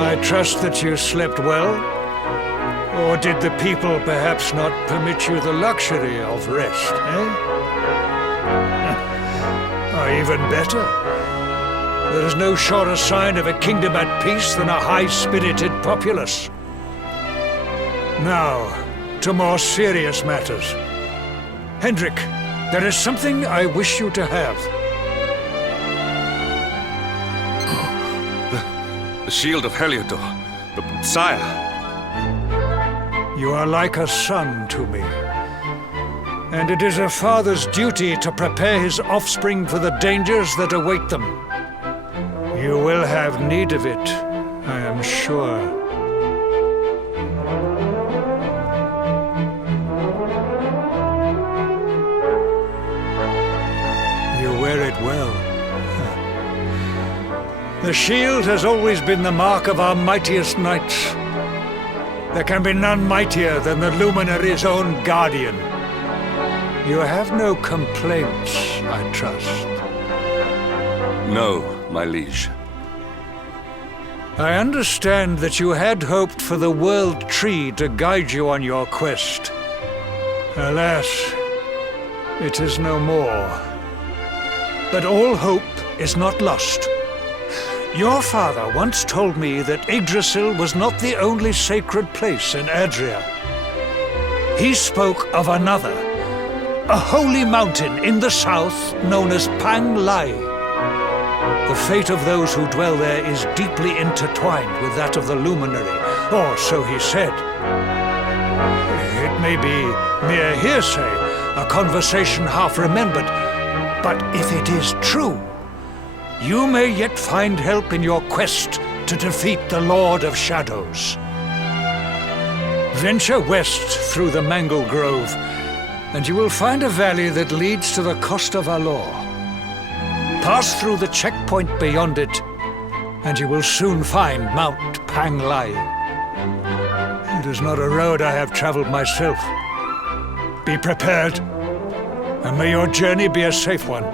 I trust that you slept well? Or did the people perhaps not permit you the luxury of rest, eh? Or even better, there is no surer sign of a kingdom at peace than a high-spirited populace. Now, to more serious matters. Hendrik, there is something I wish you to have. The shield of Heliodor. Sire. You are like a son to me. And it is a father's duty to prepare his offspring for the dangers that await them. You will have need of it, I am sure. You wear it well. The shield has always been the mark of our mightiest knights. There can be none mightier than the Luminary's own guardian. You have no complaints, I trust. No, my liege. I understand that you had hoped for the World Tree to guide you on your quest. Alas, it is no more. But all hope is not lost. Your father once told me that Yggdrasil was not the only sacred place in Adria. He spoke of another, a holy mountain in the south known as Pang Lai. The fate of those who dwell there is deeply intertwined with that of the Luminary, or so he said. It may be mere hearsay, a conversation half remembered, but if it is true, you may yet find help in your quest to defeat the Lord of Shadows. Venture west through the Mangle Grove, and you will find a valley that leads to the coast of Alor. Pass through the checkpoint beyond it, and you will soon find Mount Pang Lai. It is not a road I have traveled myself. Be prepared, and may your journey be a safe one.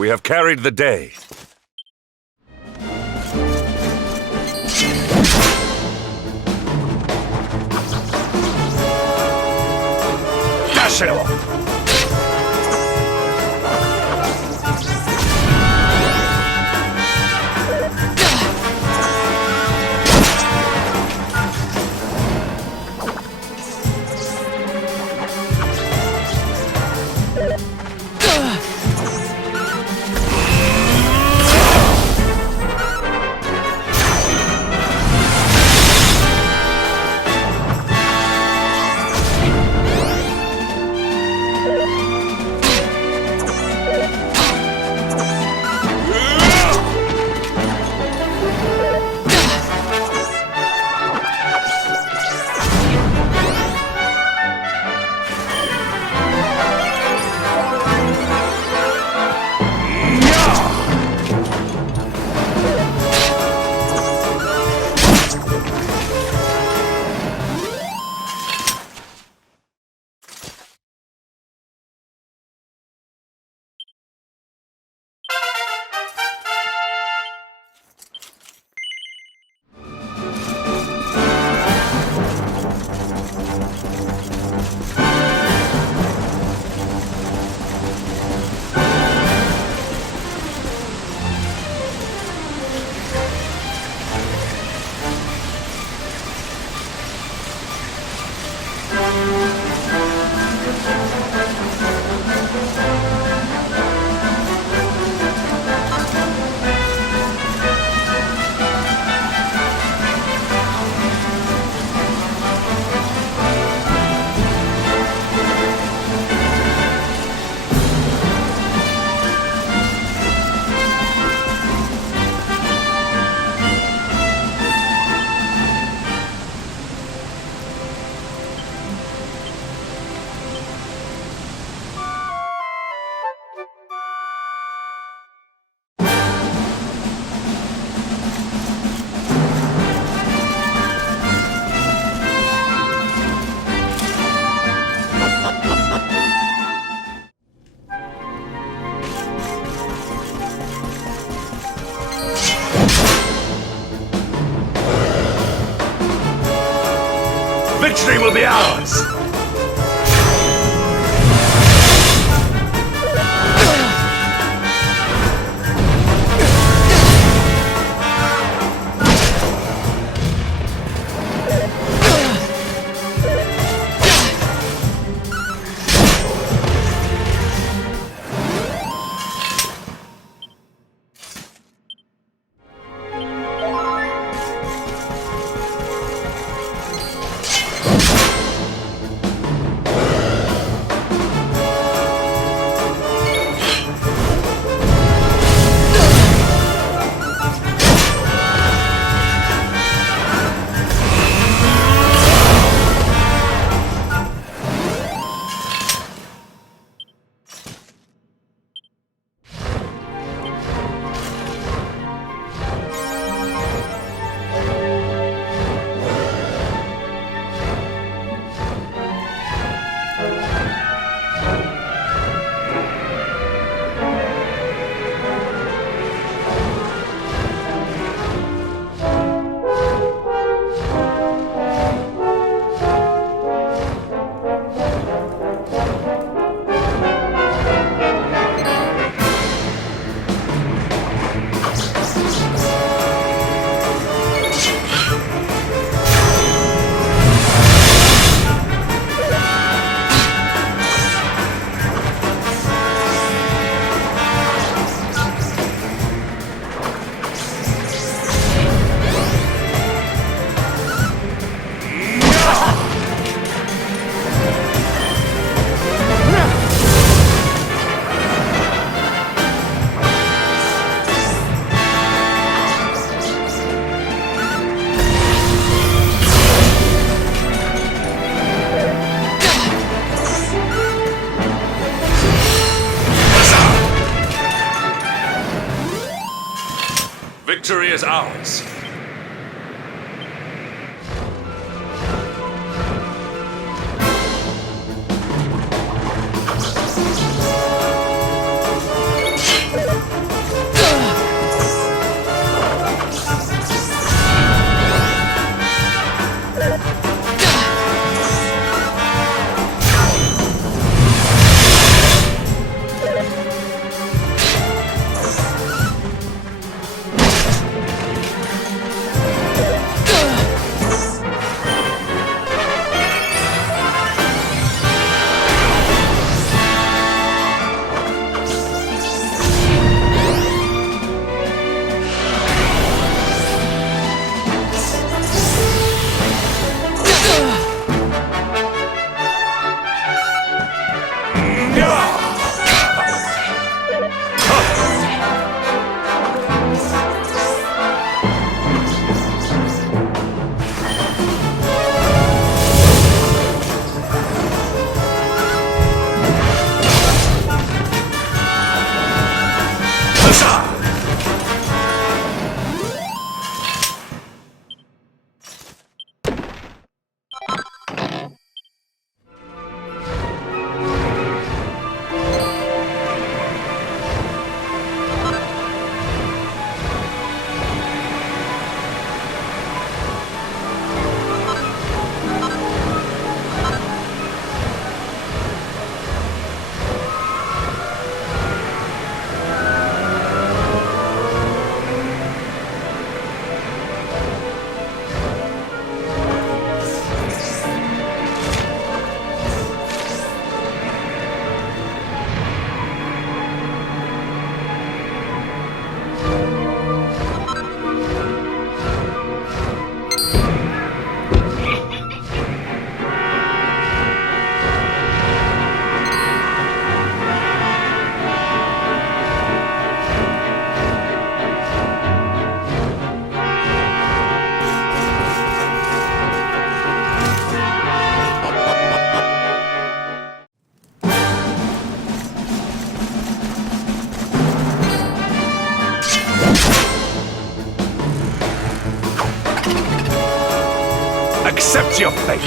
We have carried the day. Dash it all! Victory will be ours! Victory is ours. your fate.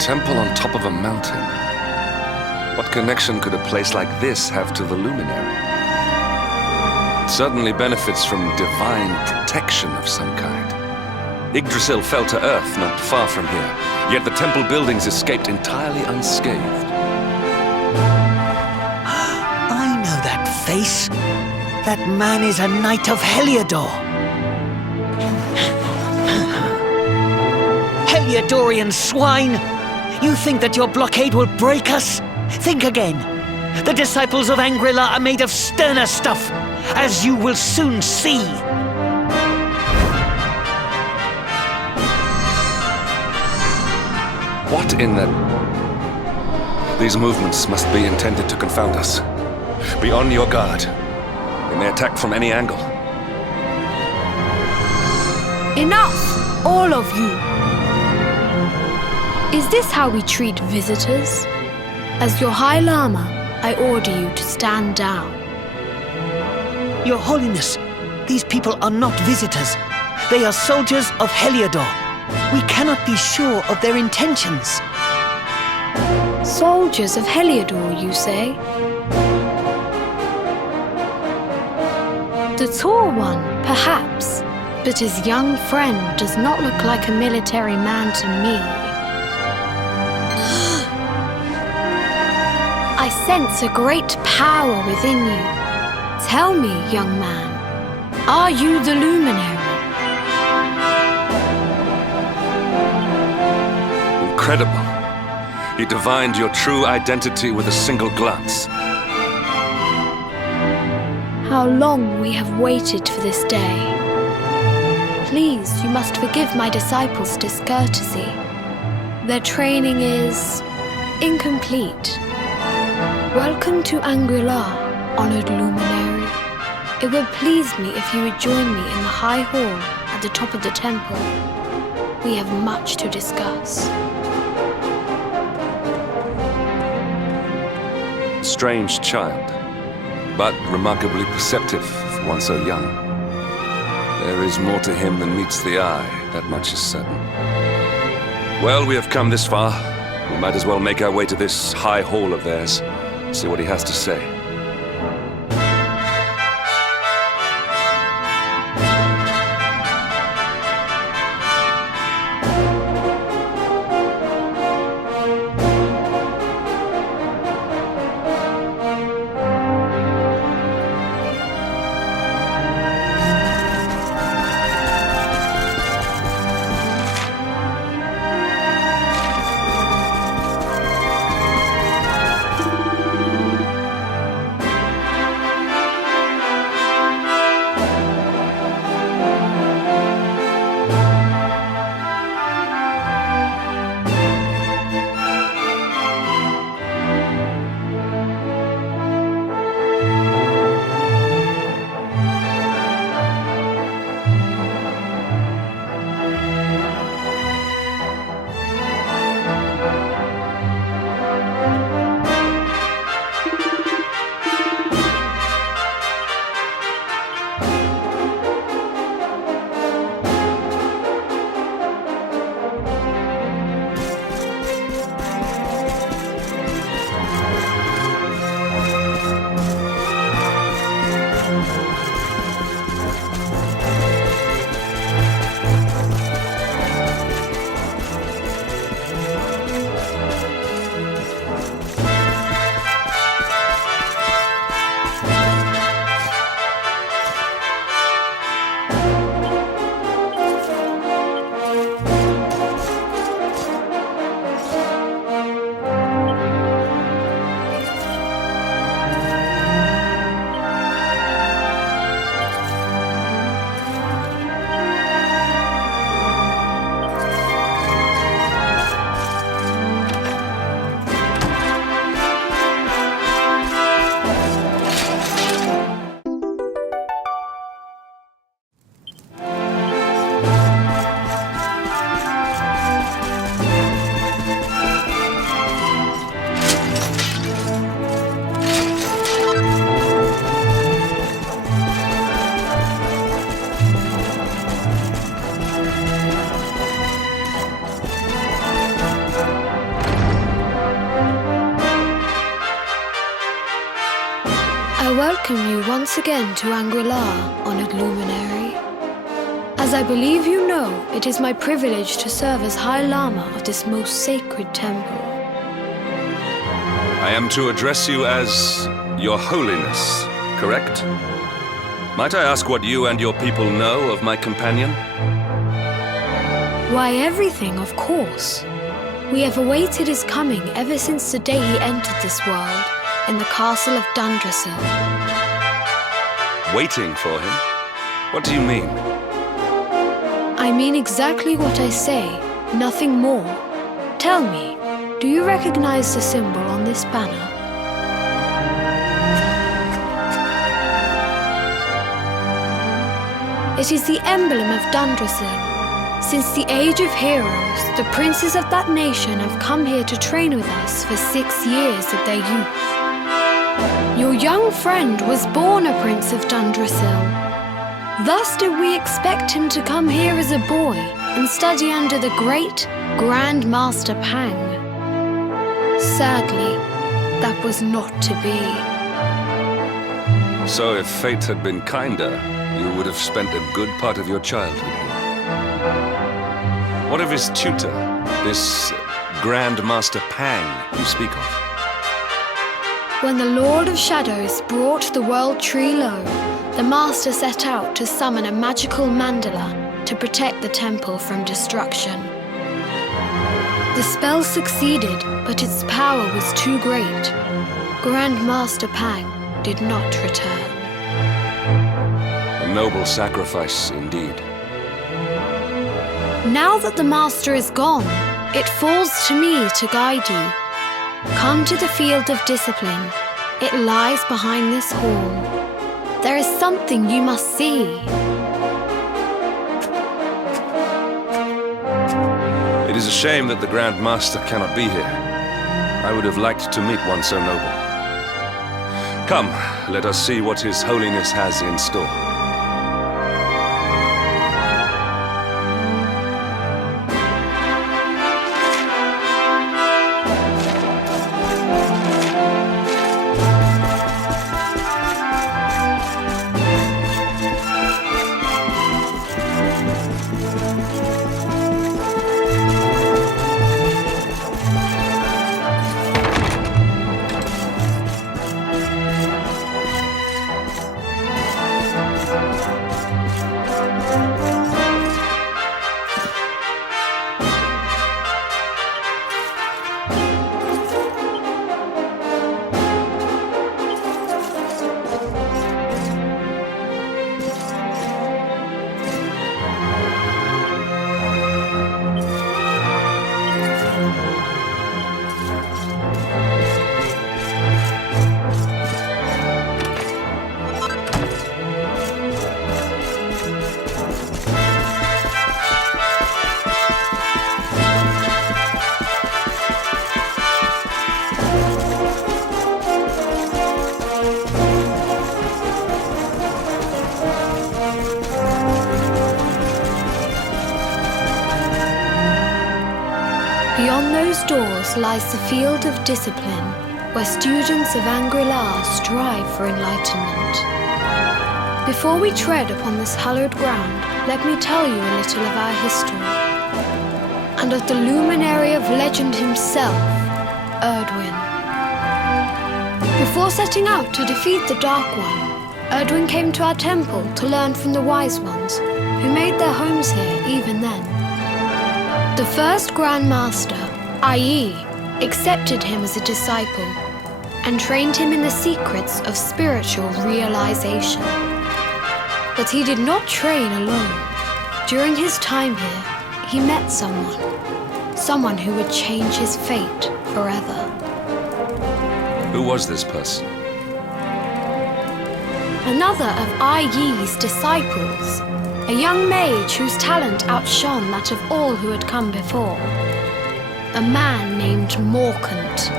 Temple on top of a mountain. What connection could a place like this have to the luminary? It certainly benefits from divine protection of some kind. Yggdrasil fell to earth not far from here, yet the temple buildings escaped entirely unscathed. I know that face. That man is a knight of Heliodor. Heliodorian swine! You think that your blockade will break us? Think again. The disciples of Angrila are made of sterner stuff, as you will soon see. What in the... These movements must be intended to confound us. Be on your guard. They may attack from any angle. Enough, all of you. Is this how we treat visitors? As your High Lama, I order you to stand down. Your Holiness, these people are not visitors. They are soldiers of Heliodor. We cannot be sure of their intentions. Soldiers of Heliodor, you say? The tall one, perhaps, but his young friend does not look like a military man to me. I sense a great power within you. Tell me, young man, are you the luminary? Incredible. You divined your true identity with a single glance. How long we have waited for this day. Please, you must forgive my disciples' discourtesy. Their training is incomplete. Welcome to Angrila, honored luminary. It would please me if you would join me in the high hall at the top of the temple. We have much to discuss. Strange child, but remarkably perceptive for one so young. There is more to him than meets the eye, that much is certain. Well, we have come this far. We might as well make our way to this high hall of theirs. See what he has to say. welcome you once again to Angri-La, Honored Luminary. As I believe you know, it is my privilege to serve as High Lama of this most sacred temple. I am to address you as Your Holiness, correct? Might I ask what you and your people know of my companion? Why, everything, of course. We have awaited his coming ever since the day he entered this world in the castle of Dundrasil. Waiting for him? What do you mean? I mean exactly what I say, nothing more. Tell me, do you recognize the symbol on this banner? It is the emblem of Dundrasil. Since the Age of Heroes, the princes of that nation have come here to train with us for 6 years of their youth. Your young friend was born a prince of Dundrasil. Thus did we expect him to come here as a boy and study under the great Grand Master Pang. Sadly, that was not to be. So if fate had been kinder, you would have spent a good part of your childhood here. What of his tutor, this Grand Master Pang you speak of? When the Lord of Shadows brought the World Tree low, the Master set out to summon a magical mandala to protect the temple from destruction. The spell succeeded, but its power was too great. Grand Master Pang did not return. A noble sacrifice indeed. Now that the Master is gone, it falls to me to guide you. Come to the field of discipline. It lies behind this hall. There is something you must see. It is a shame that the Grand Master cannot be here. I would have liked to meet one so noble. Come, let us see what His Holiness has in store. Beyond those doors lies the field of discipline, where students of Angri-La strive for enlightenment. Before we tread upon this hallowed ground, let me tell you a little of our history, and of the luminary of legend himself, Erdwin. Before setting out to defeat the Dark One, Erdwin came to our temple to learn from the Wise Ones, who made their homes here even then. The first Grand Master, i.e., accepted him as a disciple and trained him in the secrets of spiritual realization. But he did not train alone. During his time here, he met someone who would change his fate forever. Who was this person? Another of Ai Yi's disciples, a young mage whose talent outshone that of all who had come before. A man named Morkant.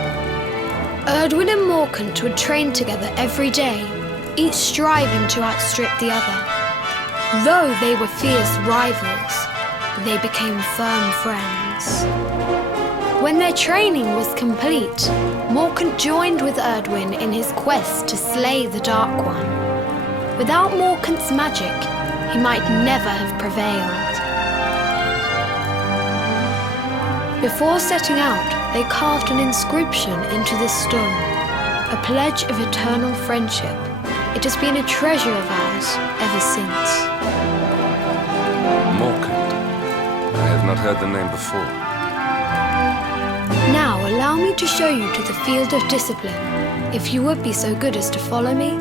Erdwin and Morkant would train together every day, each striving to outstrip the other. Though they were fierce rivals, they became firm friends. When their training was complete, Morkant joined with Erdwin in his quest to slay the Dark One. Without Morkant's magic, he might never have prevailed. Before setting out, they carved an inscription into the stone, a pledge of eternal friendship. It has been a treasure of ours ever since. Morkant. I have not heard the name before. Now allow me to show you to the field of discipline, if you would be so good as to follow me.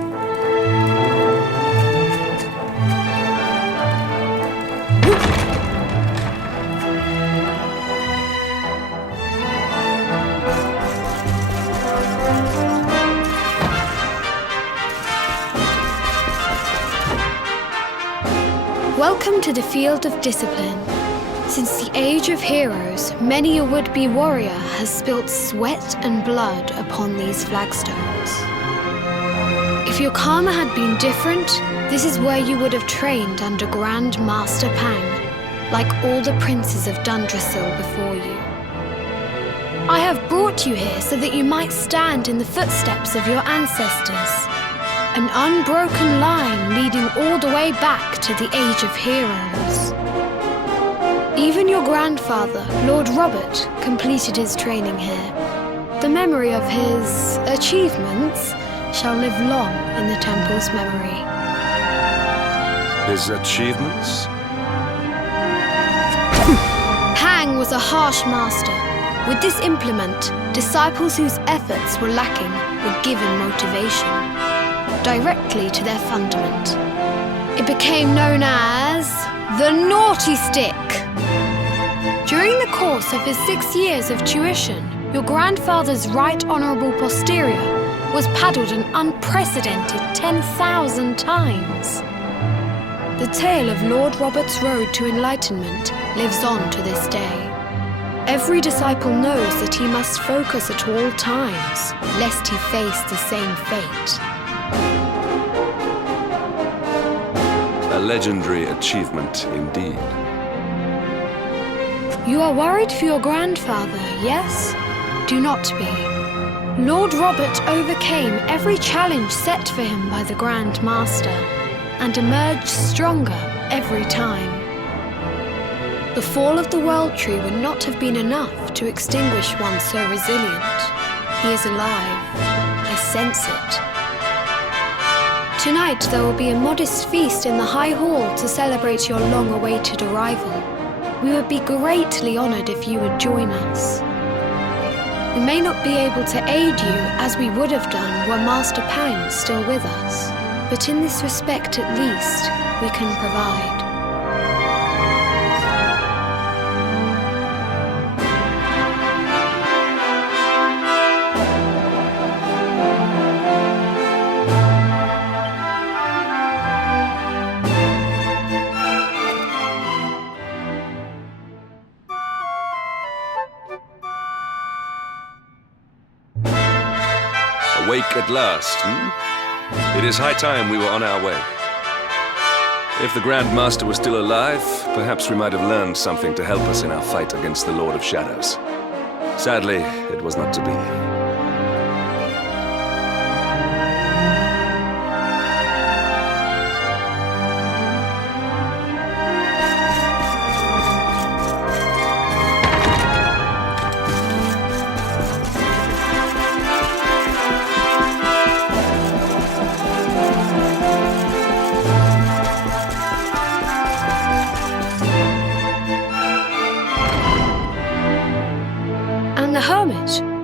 Welcome to the field of discipline. Since the age of heroes, many a would-be warrior has spilt sweat and blood upon these flagstones. If your karma had been different, this is where you would have trained under Grand Master Pang, like all the princes of Dundrasil before you. I have brought you here so that you might stand in the footsteps of your ancestors. An unbroken line leading all the way back to the Age of Heroes. Even your grandfather, Lord Robert, completed his training here. The memory of his achievements shall live long in the temple's memory. His achievements? Pang was a harsh master. With this implement, disciples whose efforts were lacking were given motivation directly to their fundament. It became known as the Naughty Stick. During the course of his 6 years of tuition, your grandfather's right honourable posterior was paddled an unprecedented 10,000 times. The tale of Lord Robert's road to enlightenment lives on to this day. Every disciple knows that he must focus at all times, lest he face the same fate. A legendary achievement indeed. You are worried for your grandfather, yes? Do not be. Lord Robert overcame every challenge set for him by the Grand Master, and emerged stronger every time. The fall of the World Tree would not have been enough to extinguish one so resilient. He is alive. I sense it. Tonight there will be a modest feast in the High Hall to celebrate your long-awaited arrival. We would be greatly honoured if you would join us. We may not be able to aid you as we would have done were Master Pang still with us, but in this respect at least, we can provide. Awake at last, It is high time we were on our way. If the Grand Master was still alive, perhaps we might have learned something to help us in our fight against the Lord of Shadows. Sadly, it was not to be.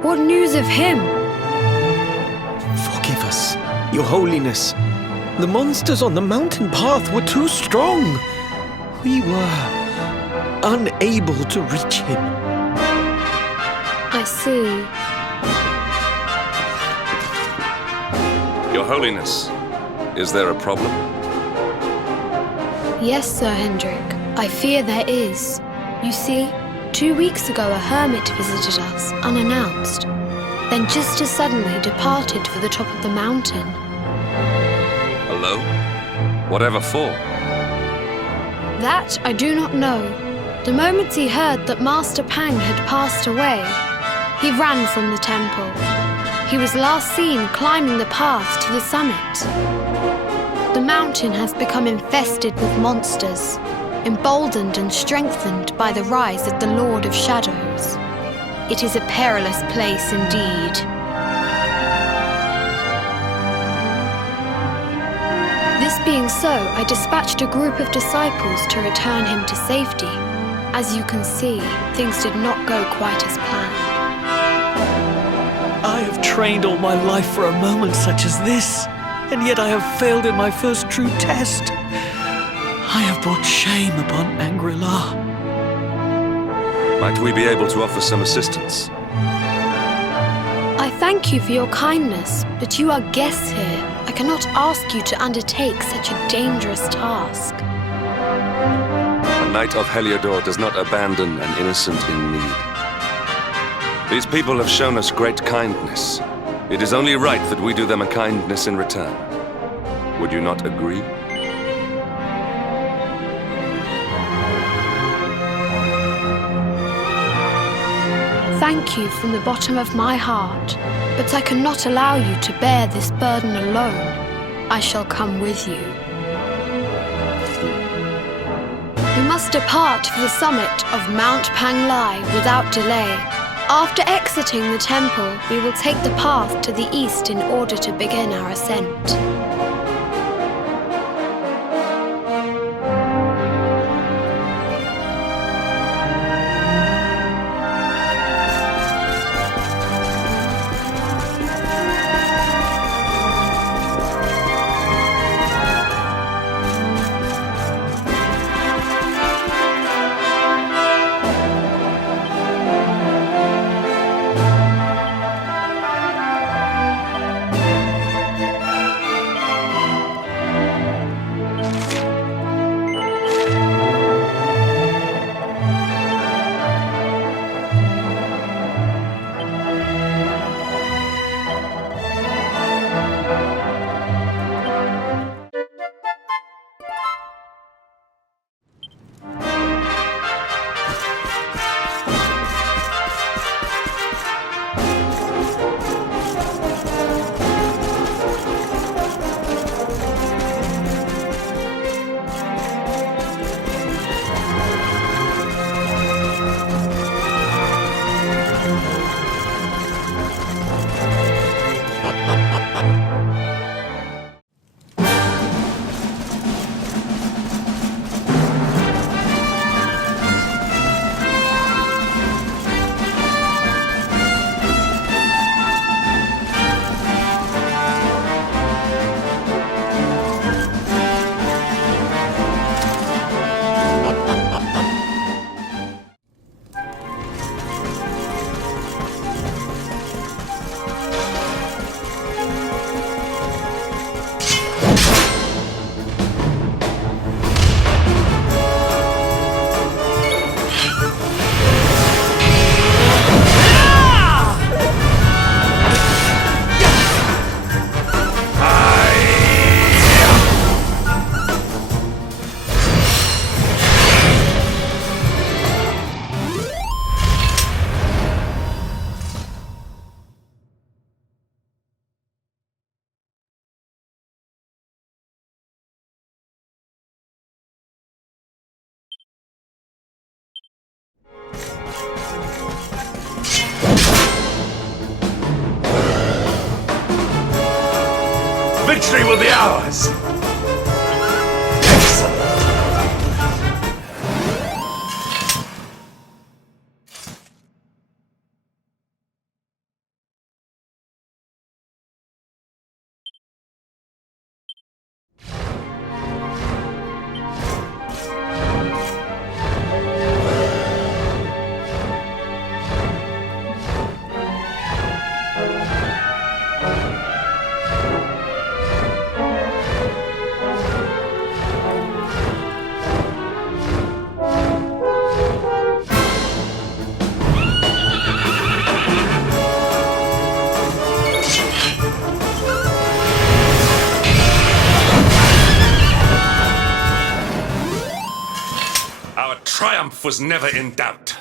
What news of him? Forgive us, Your Holiness. The monsters on the mountain path were too strong. We were unable to reach him. I see. Your Holiness, is there a problem? Yes, Sir Hendrik. I fear there is. You see, 2 weeks ago a hermit visited us, unannounced, then just as suddenly departed for the top of the mountain. Alone? Whatever for? That I do not know. The moment he heard that Master Pang had passed away, He ran from the temple. He was last seen climbing the path to the summit. The mountain has become infested with monsters, emboldened and strengthened by the rise of the Lord of Shadows. It is a perilous place indeed. This being so, I dispatched a group of disciples to return him to safety. As you can see, things did not go quite as planned. I have trained all my life for a moment such as this, and yet I have failed in my first true test. I have brought shame upon Angri-La. Might we be able to offer some assistance? I thank you for your kindness, but you are guests here. I cannot ask you to undertake such a dangerous task. A knight of Heliodor does not abandon an innocent in need. These people have shown us great kindness. It is only right that we do them a kindness in return. Would you not agree? Thank you from the bottom of my heart, but I cannot allow you to bear this burden alone. I shall come with you. We must depart for the summit of Mount Panglai without delay. After exiting the temple, we will take the path to the east in order to begin our ascent. Victory will be ours! Excellent! Our triumph was never in doubt.